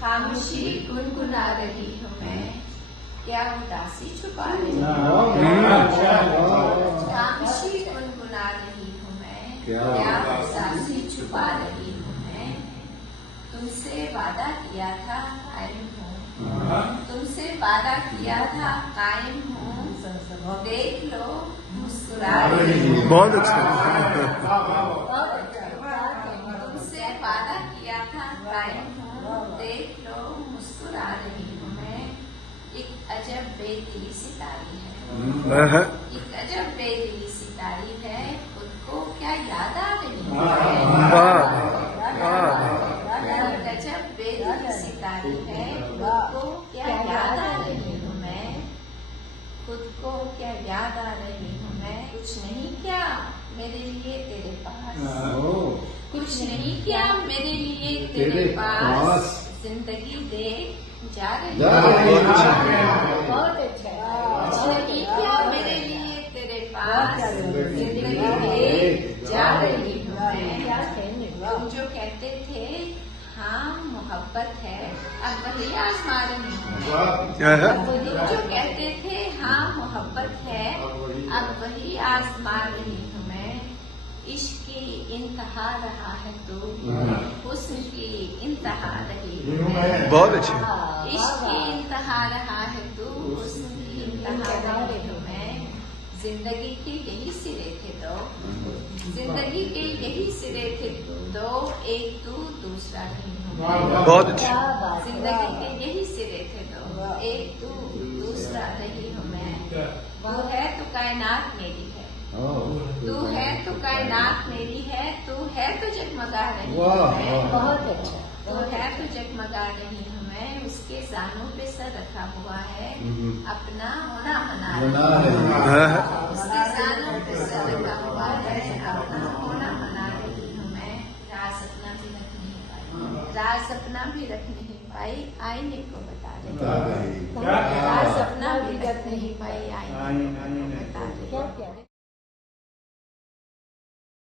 खामोशी गुनगुना रही हूँ मैं, क्या उदासी छुपा रही हूँ। खामोशी गुनगुना रही हूँ मैं, क्या उदासी छुपा रही हूँ मैं। तुमसे वादा किया था कायम हूँ, तुमसे वादा किया था कायम हूँ, देख लो मुस्कुरा रही हूँ। बहुत अच्छा। तुमसे वादा किया था कायम हूँ, देख लो मुस्कुरा रही हूँ मैं। एक अजब बेदिली सितारी है, एक अजब बेदिली सितारी है, खुद को क्या याद आ रही है। एक अजब बेदिली सितारी है, खुद को क्या याद आ रही हूँ मैं, खुद को क्या याद आ रही हूँ मैं। कुछ नहीं क्या मेरे लिए तेरे पास, कुछ नहीं क्या मेरे लिए तेरे पास, जिंदगी दे जा रही हूँ। बहुत अच्छा। कुछ नहीं क्या मेरे लिए तेरे पास, जिंदगी दे जा रही हूँ मैं। तुम जो कहते थे हाँ मोहब्बत है, अब वही आजमा रही हूँ। तुम जो कहते थे हाँ मोहब्बत है, अब वही आजमा रही हूँ मैं। इश्क की इंतहा रहा है तो हुस्न की इंतहा रही हूँ मैं। बहुत अच्छी। इश्क की इंतहा रहा है तो हुस्न की इंतहा रही हूँ मैं। जिंदगी के यही सिरे थे दो, जिंदगी के यही सिरे थे दो, एक तू दूसरा नहीं हूँ मैं। बहुत अच्छी। जिंदगी के यही सिरे थे दो, एक तू दूसरा नहीं हूँ मैं। तू है तो कायनात मेरी है, तू है तो कायनात मेरी है, तू है तो जगमगा रही हूँ मैं। बहुत अच्छा। तू है तो जगमगा रही हूँ मैं, उसके जानों पे सर रखा हुआ है, अपना होना मना रही हूँ। उसके जानों पे सर रखा हुआ है, अपना होना मना रही हूँ मैं। राज अपना भी रख नहीं पाई, राज अपना भी रख नहीं पाई, आईने को